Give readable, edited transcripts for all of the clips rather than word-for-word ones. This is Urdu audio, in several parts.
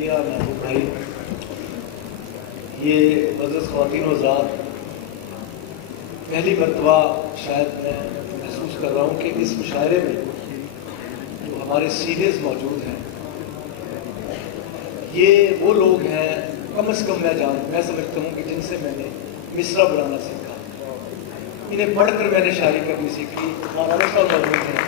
شکریہ محبوب بھائی. یہ معزز خواتین و حضرات، پہلی مرتبہ شاید میں محسوس کر رہا ہوں کہ اس مشاعرے میں جو ہمارے سینئرز موجود ہیں، یہ وہ لوگ ہیں کم از کم میں سمجھتا ہوں کہ جن سے میں نے مصرع بنانا سیکھا. انہیں پڑھ کر میں نے شاعری کرنی سیکھی. مولانا صاحب موجود ہیں،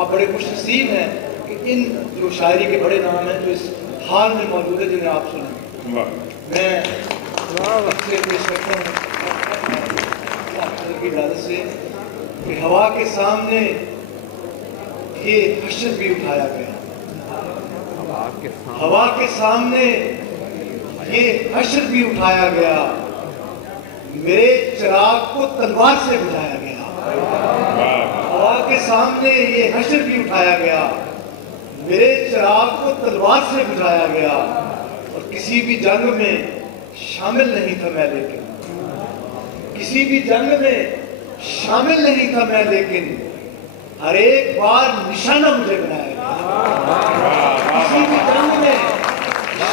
آپ بڑے خوش نصیب ہیں کہ ان جو شاعری کے بڑے نام ہیں جو اس حال میں موجود ہے جنہیں آپ سنیں. میں سے پیش کرتا ہوں کی اجازت سے کہ ہوا کے سامنے یہ حشر بھی اٹھایا گیا. ہوا کے سامنے یہ حشر بھی اٹھایا گیا. میرے چراغ کو تلوار سے بجھایا گیا. ہوا کے سامنے یہ حشر بھی اٹھایا گیا. میرے چراغ کو تلوار سے بجھایا گیا. اور کسی بھی جنگ میں شامل نہیں تھا میں، لیکن کسی بھی جنگ میں شامل نہیں تھا میں، لیکن ہر ایک بار نشانہ مجھے بنایا گیا. کسی بھی جنگ میں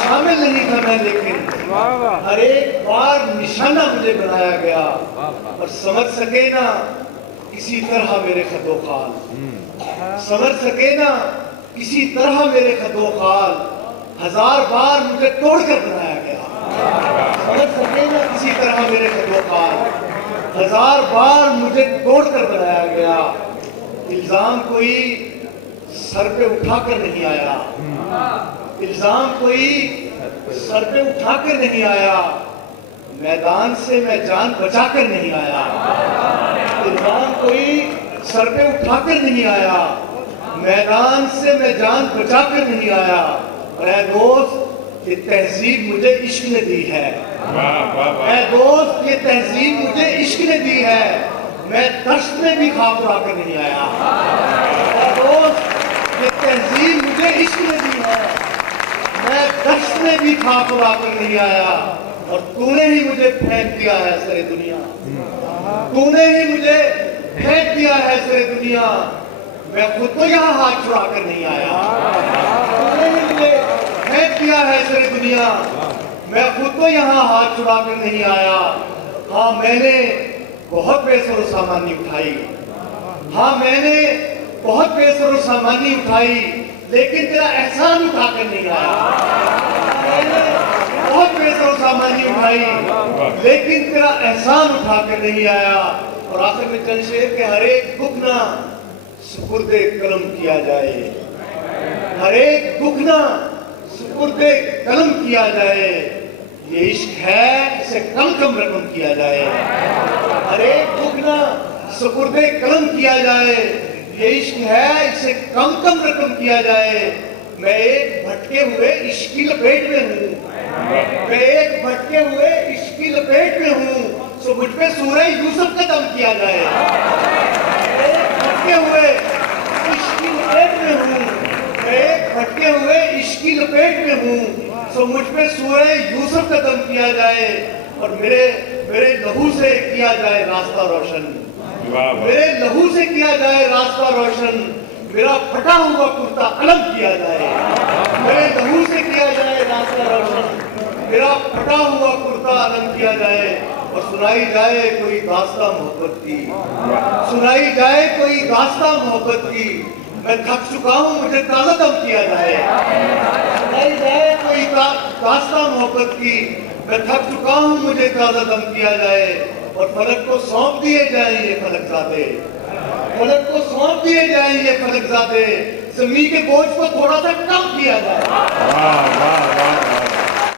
شامل نہیں تھا میں، لیکن ہر ایک بار نشانہ مجھے بنایا گیا. اور سمجھ سکے نا کسی طرح میرے خط و خال، سمجھ سکے نا کسی طرح میرے خط و خال، ہزار بار مجھے توڑ کر بنایا گیا. سمجھ سکے نا کسی طرح میرے خط و خال، ہزار بار مجھے توڑ کر بنایا گیا. الزام کوئی سر پہ اٹھا کر نہیں آیا، الزام کوئی سر پہ اٹھا کر نہیں آیا. میدان سے میں جان بچا کر نہیں آیا. الزام کوئی سر پہ اٹھا کر نہیں آیا. میدان سے میں جان بچا کر نہیں آیا. اے دوست یہ تہذیب مجھے عشق نے دی ہے. اے دوست یہ تہذیب مجھے عشق نے دی ہے. میں دشت میں بھی خاک اڑا کر نہیں آیا. اے دوست یہ تہذیب مجھے عشق نے دی ہے. میں دشت میں بھی خاک اڑا کر نہیں آیا. اور تو نے ہی مجھے پھینک دیا ہے سر دنیا. تو نے ہی مجھے پھینک دیا ہے سر دنیا. میں خود تو یہاں ہاتھ چھڑا کر نہیں آیا. تو نے ہی مجھے پھینک دیا ہے سر دنیا. میں خود تو یہاں ہاتھ چھڑا کر نہیں آیا. ہاں میں نے بہت بے سر و سامانی اٹھائی. ہاں میں نے بہت بے سر و سامانی اٹھائی، لیکن تیرا احسان اٹھا کر نہیں آیا. میں نے بہت بے سر و سامانی اٹھائی، لیکن تیرا احسان اٹھا کر نہیں آیا. اور آخر میں چند شعر کہ ہر ایک دکھ نہ سپرد قلم کیا جائے. ہر ایک دکھ نہ سپرد قلم کیا جائے. یہ عشق ہے اسے کم کم رقم کیا جائے. ہر ایک دکھ نہ سپرد قلم کیا جائے. یہ عشق ہے اسے کم کم رقم کیا جائے. میں ایک بھٹکے ہوئے عشق کی لپیٹ میں ہوں. میں ایک بھٹکے ہوئے عشق کی لپیٹ میں ہوں. سو مجھ پہ سورہ یوسف کا دم کیا جائے. ایک بھٹکے ہوئے عشق کی لپیٹ میں ہوں. میں ایک بھٹکے ہوئے عشق کی لپیٹ میں ہوں. سو مجھ پہ سورہ یوسف کا دم کیا جائے. اور میرے لہو سے کیا جائے راستہ روشن. میرے لہو سے کیا جائے راستہ روشن. میرا پھٹا ہوا کرتا قلم کیا جائے. میرے لہو سے کیا جائے راستہ روشن. میرا پھٹا ہوا کرتا قلم کیا جائے. اور سنائی جائے کوئی داستان محبت کی. سنائی جائے کوئی داستان محبت کی. میں تھک چکا ہوں مجھے تازہ دم کیا جائے. سنائی جائے کوئی داستان محبت کی. میں تھک چکا ہوں مجھے تازہ دم کیا جائے. اور فلک کو سونپ دیے جائیں یہ فلک زادے. فلک کو سونپ دیے جائیں یہ فلک زادے. زمین کے بوجھ کو تھوڑا سا کم کیا جائے.